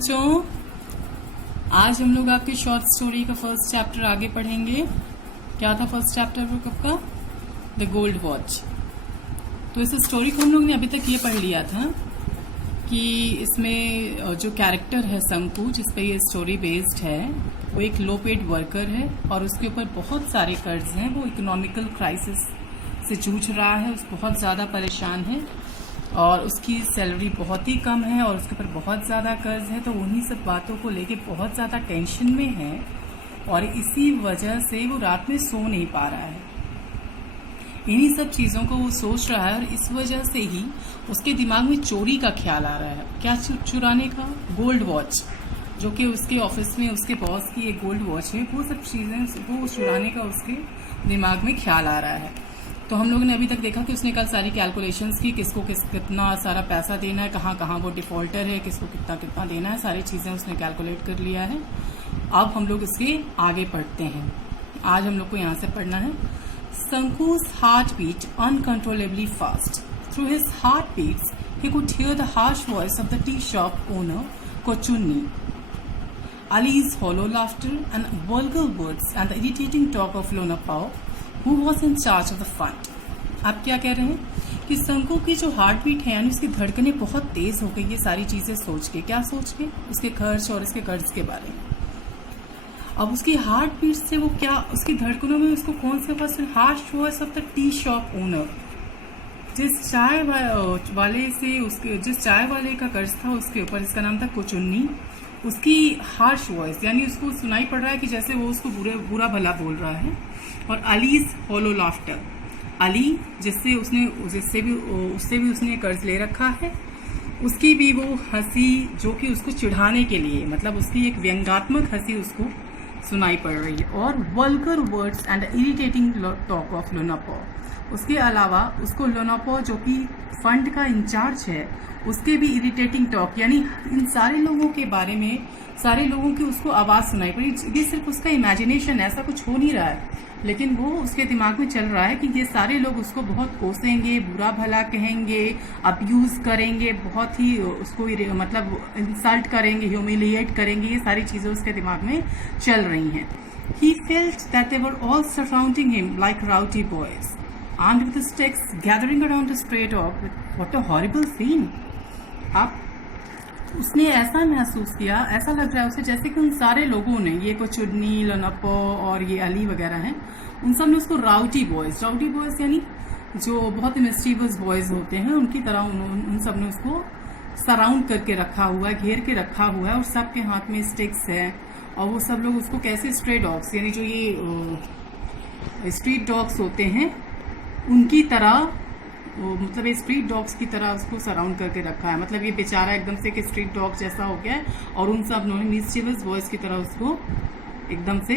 बच्चों, आज हम लोग आपके शॉर्ट स्टोरी का फर्स्ट चैप्टर आगे पढ़ेंगे। क्या था फर्स्ट चैप्टर कब का? The gold watch. तो इस स्टोरी को हम लोग ने अभी तक ये पढ़ लिया था कि इसमें जो कैरेक्टर है शंकु, जिस पे ये स्टोरी बेस्ड है, वो एक लो पेड वर्कर है और उसके ऊपर बहुत सारे कर्ज हैं। वो इकोनॉमिकल क्राइसिस से जूझ रहा है, बहुत ज़्यादा परेशान है और उसकी सैलरी बहुत ही कम है और उसके ऊपर बहुत ज़्यादा कर्ज है। तो उन्हीं सब बातों को लेके बहुत ज़्यादा टेंशन में है और इसी वजह से वो रात में सो नहीं पा रहा है। इन्हीं सब चीज़ों को वो सोच रहा है और इस वजह से ही उसके दिमाग में चोरी का ख्याल आ रहा है। क्या चुराने का? गोल्ड वॉच, जो कि उसके ऑफिस में उसके बॉस की एक गोल्ड वॉच है। वो सब चीज़ें वो चुराने का उसके दिमाग में ख्याल आ रहा है। तो हम लोगों ने अभी तक देखा कि उसने कल सारी कैलकुलेशंस की, किसको कितना सारा पैसा देना है, कहाँ कहाँ वो डिफॉल्टर है, किसको कितना कितना देना है, सारी चीज़ें उसने कैलकुलेट कर लिया है। अब हम लोग इसके आगे पढ़ते हैं। आज हम लोग को यहाँ से पढ़ना है। Sanku's heart beat uncontrollably fast. Through his heartbeats, he could hear the harsh voice of the tea shop owner, Kochunni. Ali's hollow laughter and vulgar words and the irritating talk of Lona Pao, who was in charge of the fund. आप क्या कह रहे हैं कि शंकु की जो heart beat है, यानी उसकी धड़कनें बहुत तेज हो गई ये सारी चीजें सोच के। क्या सोच के? उसके खर्च और उसके कर्ज के बारे में। अब उसकी हार्ट बीट से वो क्या, उसकी धड़कनों में उसको कौन से पास harsh voice of the tea shop owner, जिस चाय वाले से उसके, जिस चाय वाले का कर्ज था उसके ऊपर, जिसका नाम था कोचुन्नी, उसकी हार्श वॉइस, यानी उसको सुनाई पड़ रहा है कि जैसे वो उसको बुरा भला बोल रहा है। और अलीज हॉलो लाफ्टर, अली उससे भी उसने कर्ज ले रखा है, उसकी भी वो हंसी जो कि उसको चिढ़ाने के लिए, मतलब उसकी एक व्यंग्यात्मक हंसी उसको सुनाई पड़ रही है। और vulgar words and irritating talk of लोनापो, उसके अलावा उसको लोनापो जो कि फंड का इंचार्ज है, उसके भी इरिटेटिंग टॉक, यानी इन सारे लोगों के बारे में, सारे लोगों की उसको आवाज़ सुनाई पड़ी। ये सिर्फ उसका इमेजिनेशन, ऐसा कुछ हो नहीं रहा है, लेकिन वो उसके दिमाग में चल रहा है कि ये सारे लोग उसको बहुत कोसेंगे, बुरा भला कहेंगे, अब्यूज करेंगे, बहुत ही उसको मतलब इंसल्ट करेंगे, ह्यूमिलिएट करेंगे। ये सारी चीज़ें उसके दिमाग में चल रही हैं। He felt that they were all surrounding him like rowdy boys, armed with sticks, gathering around a stray dog. What a horrible scene! अब उसने ऐसा महसूस किया, ऐसा लग रहा है उसे जैसे कि उन सारे लोगों ने, ये कोचुन्नी, लोनापो और ये अली वगैरह हैं, उन सब ने उसको राउडी बॉयज यानी जो बहुत मिस्चीवियस बॉयज होते हैं, उनकी तरह उन सब ने उसको सराउंड करके रखा हुआ है, घेर के रखा हुआ है और सबके हाथ में स्टिक्स है। और वो सब लोग उसको कैसे स्ट्रे डॉग्स, यानी जो ये स्ट्रीट डॉग्स होते हैं उनकी तरह, मतलब ये स्ट्रीट डॉग्स की तरह उसको सराउंड करके रखा है। मतलब ये बेचारा एकदम से कि स्ट्रीट डॉग जैसा हो गया है और उन सब ने मिस्चीवियस बॉयज की तरह उसको एकदम से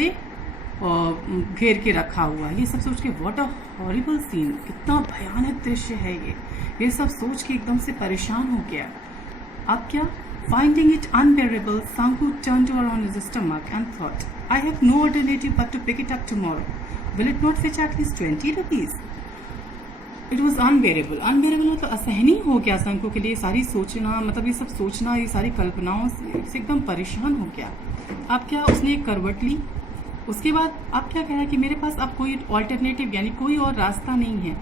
घेर के रखा हुआ है। ये सब सोच के व्हाट अ हॉरिबल सीन, कितना भयानक दृश्य है ये सब सोच के एकदम से परेशान हो गया। अब क्या? Finding it unbearable, Sanku turned over on his stomach and thought, I have no alternative but to pick it up tomorrow. Will it not fetch at least 20 rupees? It was unbearable. Unbearable मतलब असहनीय हो गया शंकु के लिए। सारी सोचना, मतलब ये सब सोचना, ये सारी कल्पनाओं से एकदम परेशान हो गया। अब क्या? उसने एक करवट ली। उसके बाद अब क्या कह रहा है कि मेरे पास अब कोई ऑल्टरनेटिव, यानी कोई और रास्ता नहीं है।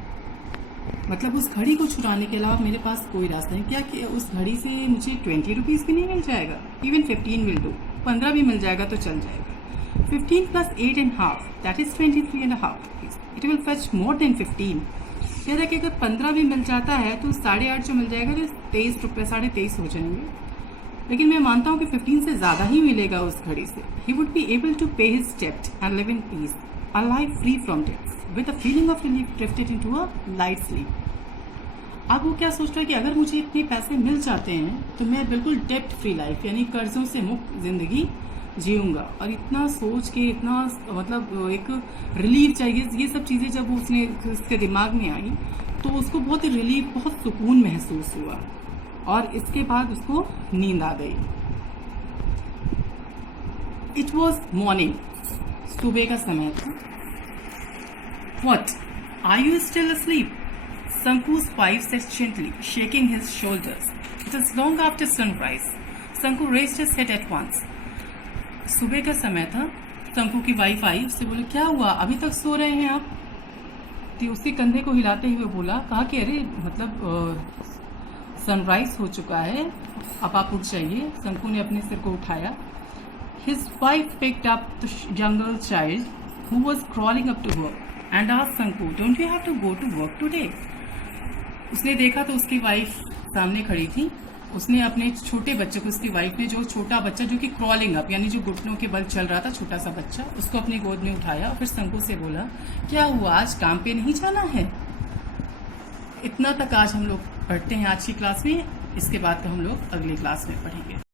मतलब उस घड़ी को छुड़ाने के अलावा मेरे पास कोई रास्ता नहीं। क्या कि उस घड़ी से मुझे 20 रुपीज़ भी नहीं मिल जाएगा? इवन 15 विल डू, 15 भी मिल जाएगा तो चल जाएगा। 15 + 8.5 that is 23.5 rupees. It will fetch more than 15। कह रहा है कि अगर 15 भी मिल जाता है तो 8.5 जो मिल जाएगा तो 23 रुपये, 23.5 हो जाएंगे। लेकिन मैं मानता हूँ कि 15 से ज़्यादा ही मिलेगा उस घड़ी से। He would be able to pay his डेब्ट and live in peace, a life free from debts, with a feeling of relief drifted into a light sleep. अब वो क्या सोच रहा है कि अगर मुझे इतने पैसे मिल जाते हैं तो मैं बिल्कुल डेब्ट फ्री लाइफ, यानी कर्जों से मुक्त जिंदगी जीऊंगा। और इतना सोच के, इतना मतलब एक रिलीफ चाहिए, ये सब चीज़ें जब उसके दिमाग में आई तो उसको बहुत रिलीफ, बहुत सुकून महसूस हुआ और इसके बाद उसको नींद आ गई। इट वॉज मॉर्निंग, सुबह का समय था। What? Are you still asleep? Sanku's wife said gently, shaking his shoulders. It is long after sunrise. Sanku raised his head at once. सुबह का समय था। संकु की वाइफ आई, उससे बोले क्या हुआ, अभी तक सो रहे हैं आप? तो उसके कंधे को हिलाते हुए बोला, कहा कि अरे मतलब सनराइज हो चुका है, अब आप उठ जाइए। संकु ने अपने सिर को उठाया। His wife picked up the younger child who was crawling up to her and asked Sanku, don't you have to go to work today? उसने देखा तो उसकी वाइफ सामने खड़ी थी। उसने अपने छोटे बच्चे को, उसकी वाइफ ने जो छोटा बच्चा जो कि क्रॉलिंग अप यानी जो घुटनों के बल चल रहा था, छोटा सा बच्चा, उसको अपनी गोद में उठाया। फिर संकु से बोला, क्या हुआ, आज काम पे नहीं जाना है? इतना तक आज हम लोग पढ़ते हैं आज की क्लास में। इसके बाद तो हम लोग अगली क्लास में पढ़ेंगे।